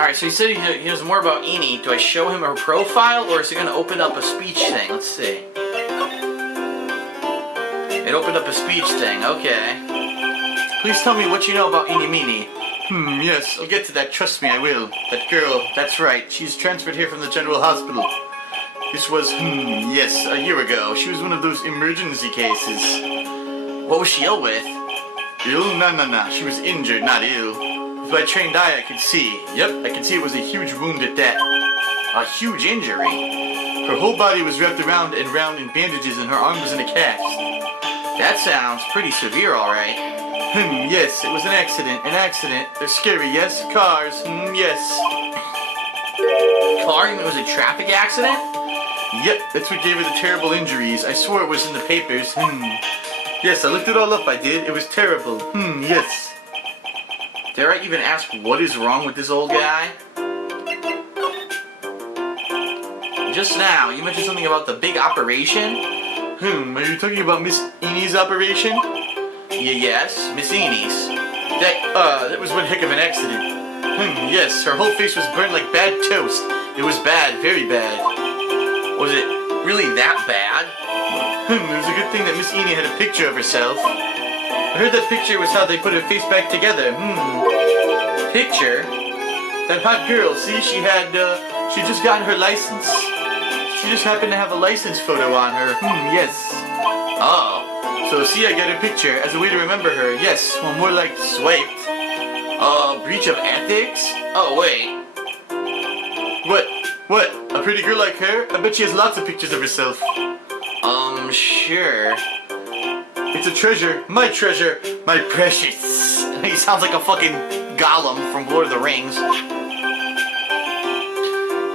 Alright, so he said he knows more about Eni. Do I show him her profile, or is it going to open up a speech thing? Let's see. It opened up a speech thing, okay. Please tell me what you know about Eni Meenie. Yes, I'll get to that, trust me, I will. That girl, that's right, she's transferred here from the general hospital. This was, yes, a year ago. She was one of those emergency cases. What was she ill with? Ill? No. She was injured, not ill. With my trained eye, I could see. Yep, I could see it was a huge wound at that. A huge injury. Her whole body was wrapped around and round in bandages, and her arm was in a cast. That sounds pretty severe, alright. Yes, it was an accident. An accident. They're scary, yes? Cars. Yes. Car? It was a traffic accident? Yep, that's what gave her the terrible injuries. I swore it was in the papers. Yes, I looked it all up, I did. It was terrible. Yes. Dare I even ask what is wrong with this old guy? Just now, you mentioned something about the big operation? Are you talking about Miss Eni's operation? Yes, Miss Eni's. That was one heck of an accident. Yes, her whole face was burned like bad toast. It was bad, very bad. Was it really that bad? It was a good thing that Miss Eni had a picture of herself. I heard that picture was how they put her face back together. Picture? That hot girl, see, she just gotten her license. She just happened to have a license photo on her. Yes. Oh. So see, I got her picture as a way to remember her. Yes, well, more like swiped. Breach of ethics? Oh, wait. What? A pretty girl like her? I bet she has lots of pictures of herself. Sure. It's a treasure. My precious. He sounds like a fucking golem from Lord of the Rings.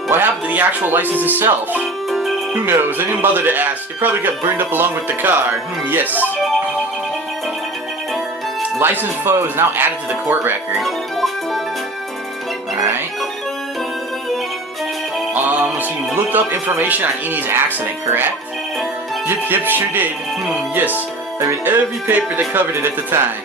What happened to the actual license itself? Who knows? I didn't bother to ask. It probably got burned up along with the car. Yes. License photo is now added to the court record. Alright. So you looked up information on Eni's accident, correct? Yep, sure did. Yes. I read every paper that covered it at the time.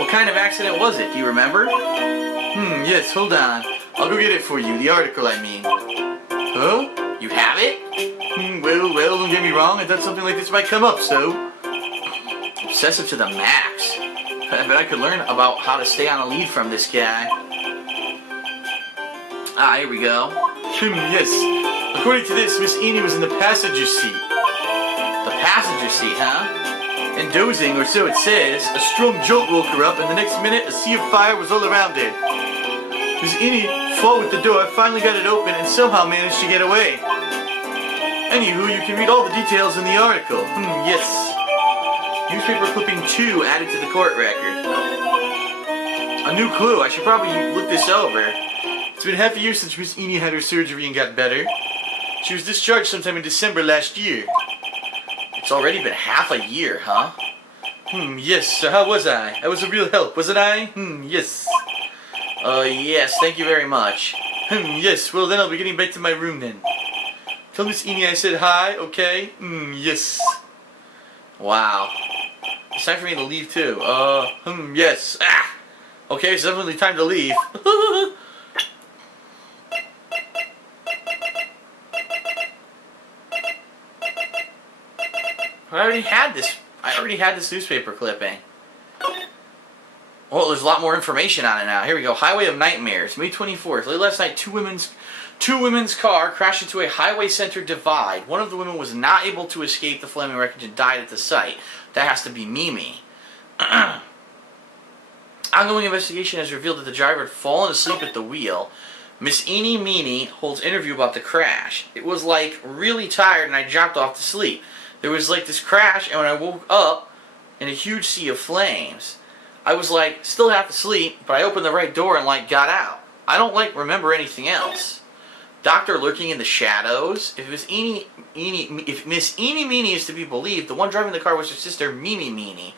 What kind of accident was it? Do you remember? Yes, hold on. I'll go get it for you. The article, I mean. Huh? You have it? Well, don't get me wrong. I thought something like this might come up, so... Obsessive to the max. I bet I could learn about how to stay on a lead from this guy. Ah, here we go. Yes. According to this, Miss Eni was in the passenger seat. The passenger seat, huh? And dozing, or so it says, a strong jolt woke her up, and the next minute, a sea of fire was all around her. Miss Eni fought with the door, finally got it open, and somehow managed to get away. Anywho, you can read all the details in the article. Yes. Newspaper clipping 2 added to the court record. A new clue. I should probably look this over. It's been half a year since Miss Eni had her surgery and got better. She was discharged sometime in December last year. It's already been half a year, huh? Yes, so how was I? I was a real help, wasn't I? Yes. Yes, thank you very much. Yes, well then I'll be getting back to my room then. Tell Miss Eni I said hi, okay? Yes. Wow. It's time for me to leave too. Yes. Ah! Okay, it's definitely time to leave. I already had this newspaper clipping. Well, there's a lot more information on it now. Here we go. Highway of Nightmares, May 24th. Late last night, two women's car crashed into a highway-centered divide. One of the women was not able to escape the flaming wreckage and died at the site. That has to be Mimi. Ongoing investigation has revealed that the driver had fallen asleep at the wheel. Miss Eni Meenie holds interview about the crash. It was like really tired and I dropped off to sleep. There was like this crash, and when I woke up in a huge sea of flames, I was like still half asleep, but I opened the right door and like got out. I don't like remember anything else. Doctor lurking in the shadows. If Miss Eni Meenie is to be believed, the one driving the car was her sister Mimi Meenie.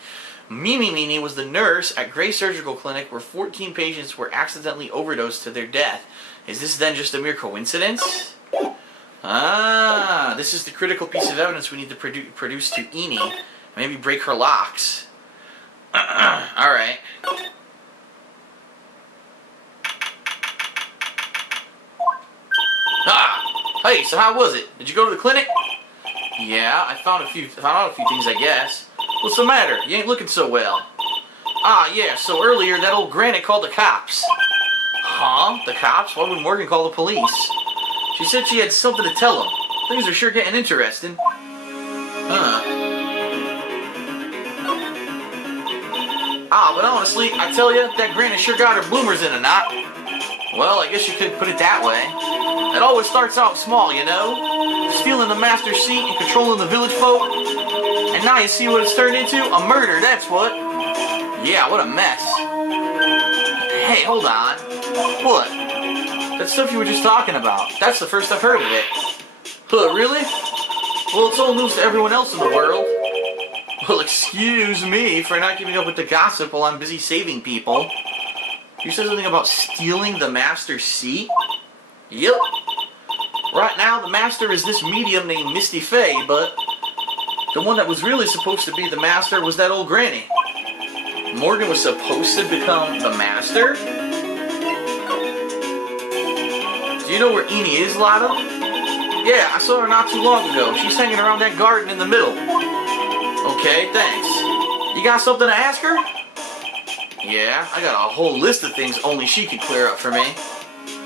Mimi Meenie was the nurse at Gray Surgical Clinic where 14 patients were accidentally overdosed to their death. Is this then just a mere coincidence? Ah, this is the critical piece of evidence we need to produce to Eni. Maybe break her locks. Alright. Hey, so how was it? Did you go to the clinic? Yeah, I found out a few things, I guess. What's the matter? You ain't looking so well. Ah, yeah, so earlier that old granny called the cops. Huh? The cops? Why would Morgan call the police? She said she had something to tell them. Things are sure getting interesting. Huh. Ah, but honestly, I tell you, that granny sure got her bloomers in a knot. Well, I guess you could put it that way. It always starts out small, you know? Stealing the master's seat and controlling the village folk. And now you see what it's turned into? A murder, that's what. Yeah, what a mess. Hey, hold on. What? That stuff you were just talking about. That's the first I've heard of it. Huh, really? Well, it's old news to everyone else in the world. Well, excuse me for not keeping up with the gossip while I'm busy saving people. You said something about stealing the master's seat? Yep. Right now, the master is this medium named Misty Faye, but the one that was really supposed to be the master was that old granny. Morgan was supposed to become the master? Do you know where Eni is, Lotto? Yeah, I saw her not too long ago. She's hanging around that garden in the middle. Okay, thanks. You got something to ask her? Yeah, I got a whole list of things only she could clear up for me.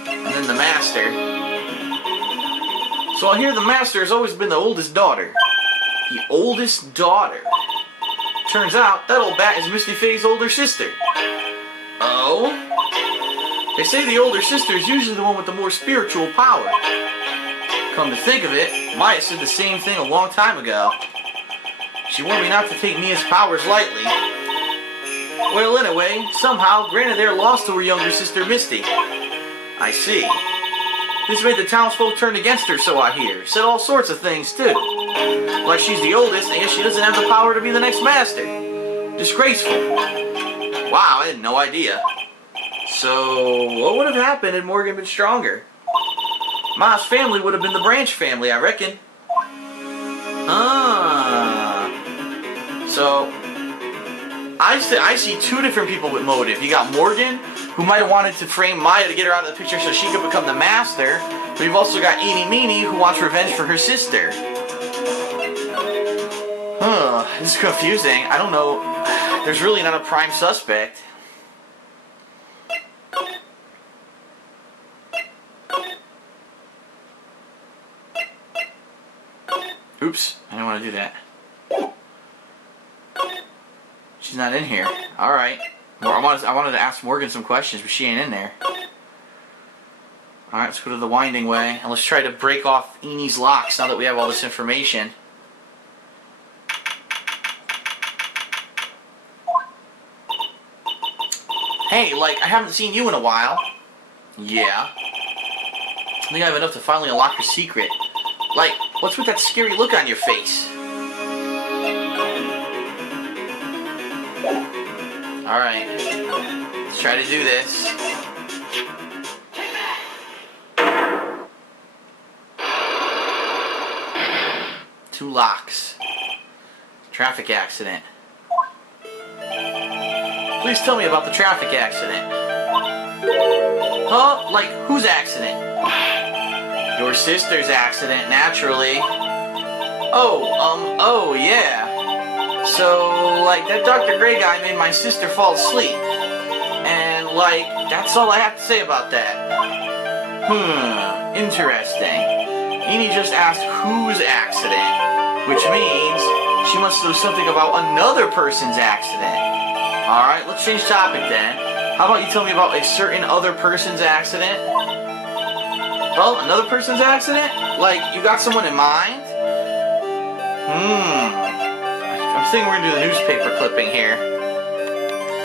And then the master. So I hear the master has always been the oldest daughter. The oldest daughter. Turns out that old bat is Misty Faye's older sister. Oh? They say the older sister is usually the one with the more spiritual power. Come to think of it, Maya said the same thing a long time ago. She warned me not to take Mia's powers lightly. Well, anyway, somehow Granny there lost to her younger sister Misty. I see. This made the townsfolk turn against her, so I hear. Said all sorts of things, too. Like she's the oldest, and yet she doesn't have the power to be the next master. Disgraceful. Wow, I had no idea. So, what would have happened had Morgan been stronger? Ma's family would have been the Branch family, I reckon. So, I see two different people with motive. You got Morgan, who might have wanted to frame Maya to get her out of the picture so she could become the master. But you've also got Eenie Meenie, who wants revenge for her sister. This is confusing. I don't know. There's really not a prime suspect. Oops, I didn't want to do that. She's not in here. Alright. I wanted to ask Morgan some questions, but she ain't in there. Alright, let's go to the winding way, and let's try to break off Enie's locks now that we have all this information. Hey, like, I haven't seen you in a while. Yeah. I think I have enough to finally unlock your secret. Like, what's with that scary look on your face? Alright. Let's try to do this. Two locks. Traffic accident. Please tell me about the traffic accident. Huh? Like, whose accident? Your sister's accident, naturally. Oh, yeah. So, like, that Dr. Gray guy made my sister fall asleep. And, like, that's all I have to say about that. Interesting. Eni just asked whose accident, which means she must know something about another person's accident. Alright, let's change topic then. How about you tell me about a certain other person's accident? Well, another person's accident? Like, you got someone in mind? I'm thinking we're gonna do the newspaper clipping here.